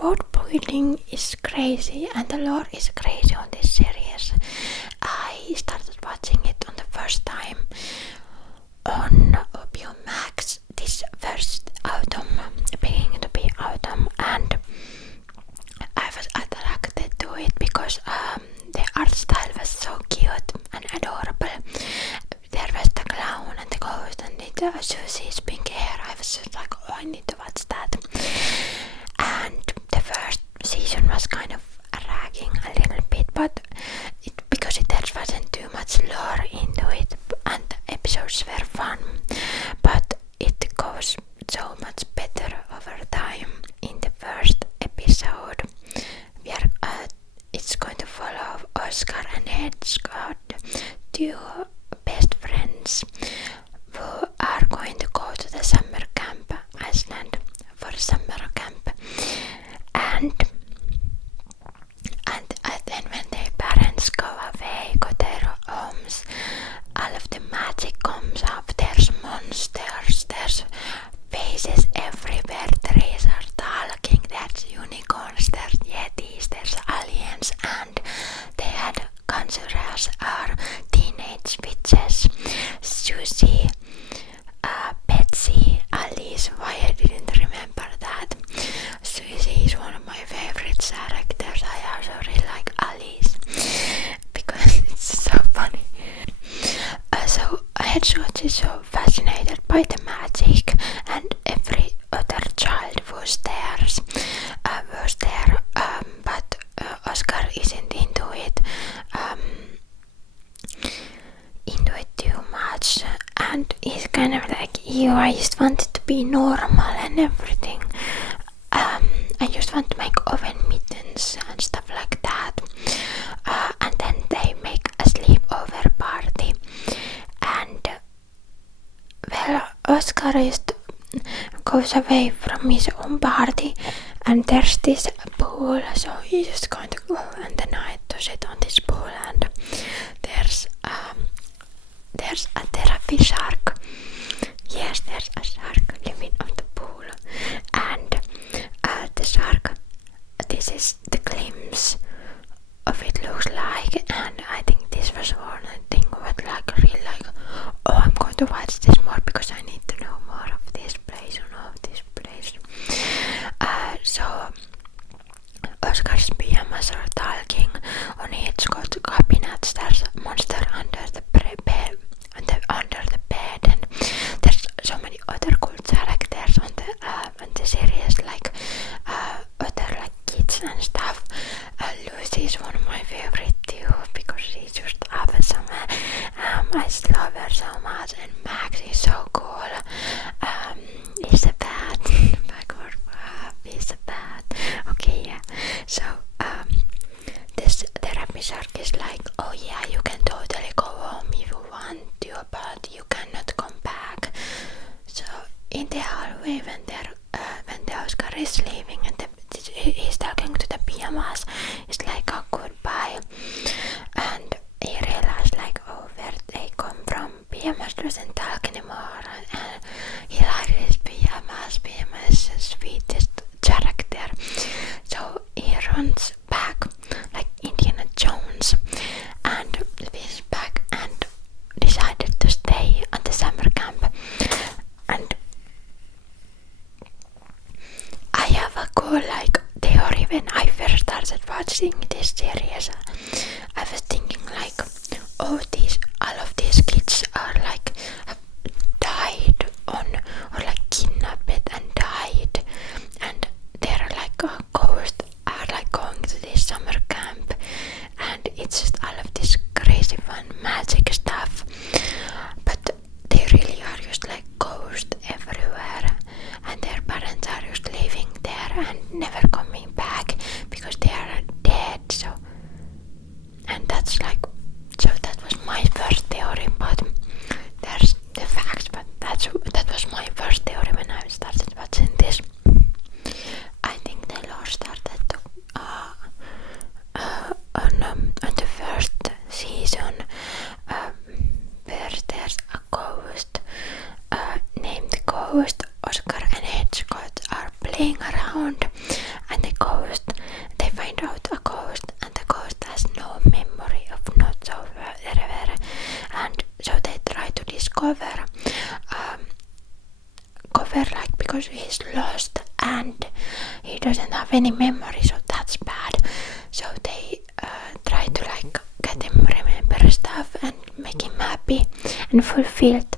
world building is crazy and the lore is crazy on this series. I started watching it on the first time on HBO Max this first autumn, beginning to be autumn, and I was attracted to it because the art style was so cute and adorable. There was the clown and the ghost and Susie's pink hair. I was just like, oh, I need to watch that. And the first season was kind of dragging a little bit, but because there wasn't too much lore into it and the episodes were fun, but it goes so much better over time. In the first episode, it's going to follow Oscar and Hedgehog, two best friends who are going to go to the summer camp, Iceland, for summer camp, and then when their parents go away, go their homes, all of the magic comes up. There's monsters, there's faces everywhere, trees are talking, there's unicorns, there's yetis, there's aliens, and they had conjurers are teenage witches. Susie, Betsy, Alice, why I didn't remember that. Susie is one of my favorite characters. I also really like Alice because it's so funny. So Hedgehog is so fascinated by the magic, and every other child was there, but Oscar isn't into it too much, and he's kind of like, you, I just wanted to be normal and everything. I just want to make oven mittens and stuff like that. And then they make a sleepover party, and well, Oscar goes away from his own party, and there's this pool, so he's just going to go in the night to sit on this pool, and there's a therapy shark. Yes, there's a shark living on the pool, and the shark, this is the glimpse of it looks like, and I think this was one thing what like really like, oh, I'm going to watch this more because I need to know more of this place and of this place. So Oscar's pajamas are talking on Hedgehog's cabinet. There's a monster under the bed, and there's so many other cool characters on the series, like other like kids and stuff. Lucy is one of my favorite too because she's just awesome. I just love her so much, and Max is so cool. He's a bat. Backward, he's a bat. Okay, yeah. So this therapy shark is like, oh yeah, you can totally go home if you want to, but you cannot come back. So in the hallway when the Oscar is leaving and he's talking to the pajamas, it's like a goodbye, and he realized like, oh, where they come from. Pajamas doesn't talk anymore, and he likes his pajamas. Pajamas is the sweetest character. So he runs back like Indiana Jones, and he's back and decided to stay at the summer camp. And I have a cool like theory. When I first started watching this series, I was thinking like, oh, all of these kids are like died on, or like kidnapped and died, and they're like a ghost are like going to this summer camp, and it's just all of this crazy fun magic stuff, but they really are just like ghosts everywhere, and their parents are just living there and never coming back because they are dead. So, and that's like, so that was my first theory, but there's the facts, but that was my first theory when I started watching this. I think the lore started to on the first season, where there's a ghost named Ghost. Oscar and Hedgehog are playing around, and and they find out a ghost, and the ghost has no memory of not so whatever, and so they try to discover like because he's lost and he doesn't have any memory, so that's bad. So they try to like get him remember stuff and make him happy and fulfilled.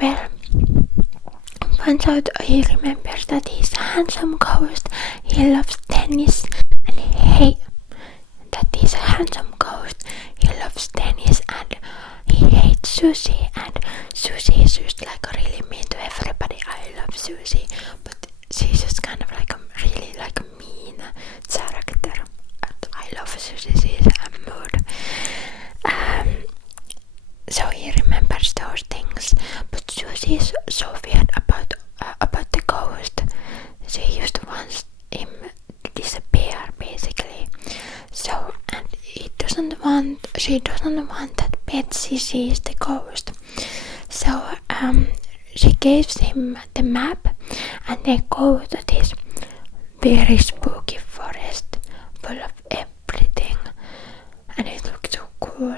Well, finds out he remembers that he's a handsome ghost, he loves tennis, and that he's a handsome ghost, he loves tennis, and he hates Susie, and Susie is just like really mean to everybody. I love Susie, but she's just kind of like a really like a mean character. I love Susie, she's a mood. So he remembers those things, but Susie is so weird about the ghost. She used to want him to disappear, basically. So, and she doesn't want that Betsy sees the ghost. So, she gives him the map, and they go to this very spooky forest full of everything, and it looks so cool.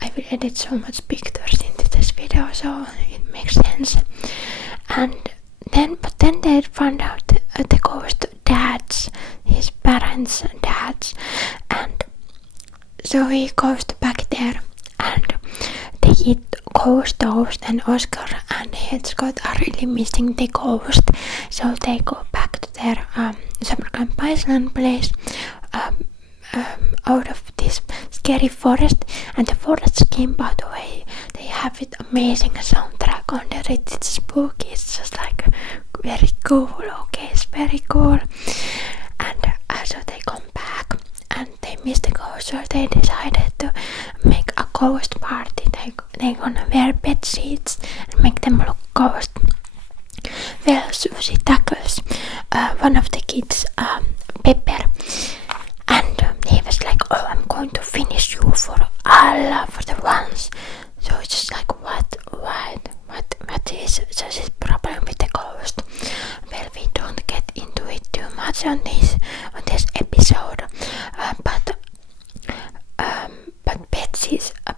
I will edit so much pictures into this video, so it makes sense. And then they found out the ghost dads, his parents' dads, and so he goes back there, and they eat ghost toast, and Oscar and Hedgehog are really missing the ghost, so they go back to their summer camp Iceland place, out of this scary forest. And the forest game, by the way, they have it amazing soundtrack under it. It's spooky, it's just like very cool. Okay, it's very cool. And so they come back and they miss the ghost, so they decided to make a ghost party. They gonna wear bed sheets and make them look ghost. Well, Susie tackles one of the kids, Pepper, and he was like, "Oh, I'm going to finish you for Allah for the once." So it's just like, what is his problem with the ghost? Well, we don't get into it too much on this episode, but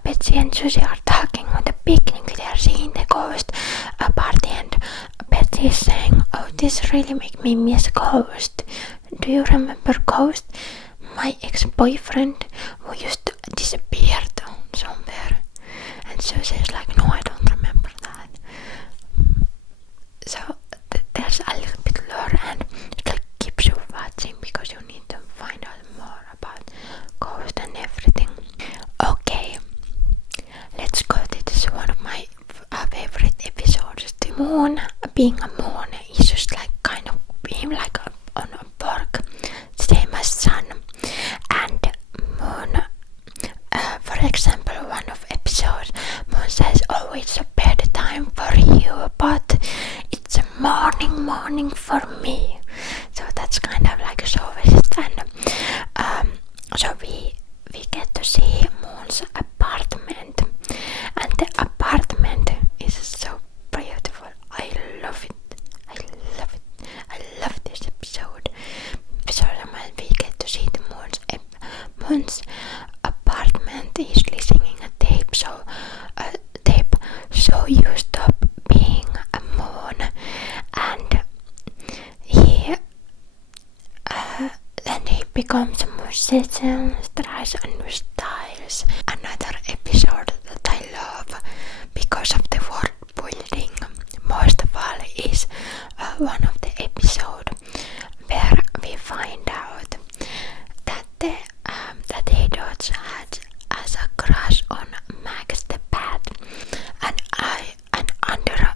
Betsy and Susie are talking on the picnic. They are seeing the ghost party, and Betsy is saying, "Oh, this really makes me miss Ghost. Do you remember Ghost? My ex-boyfriend who used to disappear somewhere." And Susie is like, "No, I don't remember that." So there's a little bit lore, and it like keeps you watching because you need to find out more about Ghost and everything. Okay, let's go to this one of my favorite episodes. The moon, being a moon, is just like kind of being like on a fork, same as sun. And moon, for example, one of episodes, moon says, "Oh, it's a bedtime for you, but it's a morning for me." So that's kind of like so West. And so we get to see Moon's apartment, and the apartment is so beautiful. I love this episode. So we get to see the Moon's apartment. He's listening a tape, so you stop being a moon, and he becomes a musician, tries new styles. Another episode that I love because of the world building most of all is one of the episodes where we find out that Hedgehog has a crush on Max the Bat, and under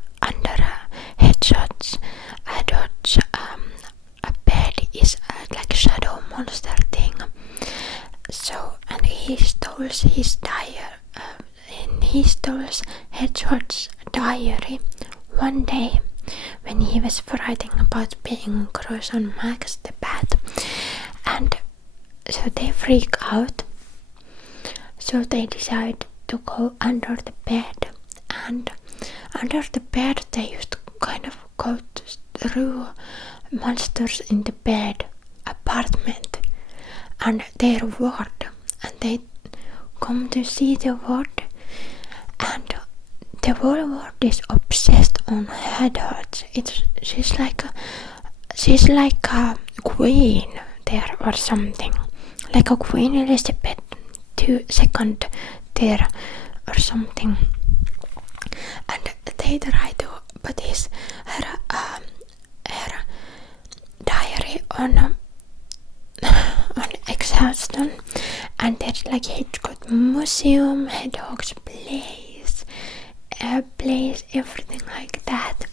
Hedgehog's a bed is like a shadow monster thing. So, and he stole Hedgehog's diary one day when he was writing about being crush on Max the Bat, and so they freak out. So they decide to go under the bed, and under the bed they used to kind of go through monsters in the bed, apartment and their ward, and they come to see the ward, and the whole world is obsessed on Hedgehog. She's like a queen there or something, like a Queen Elizabeth II there or something. And they try to put her diary on exhaustion, and there's like Hedgehog museum, Hedgehog's place, everything like that.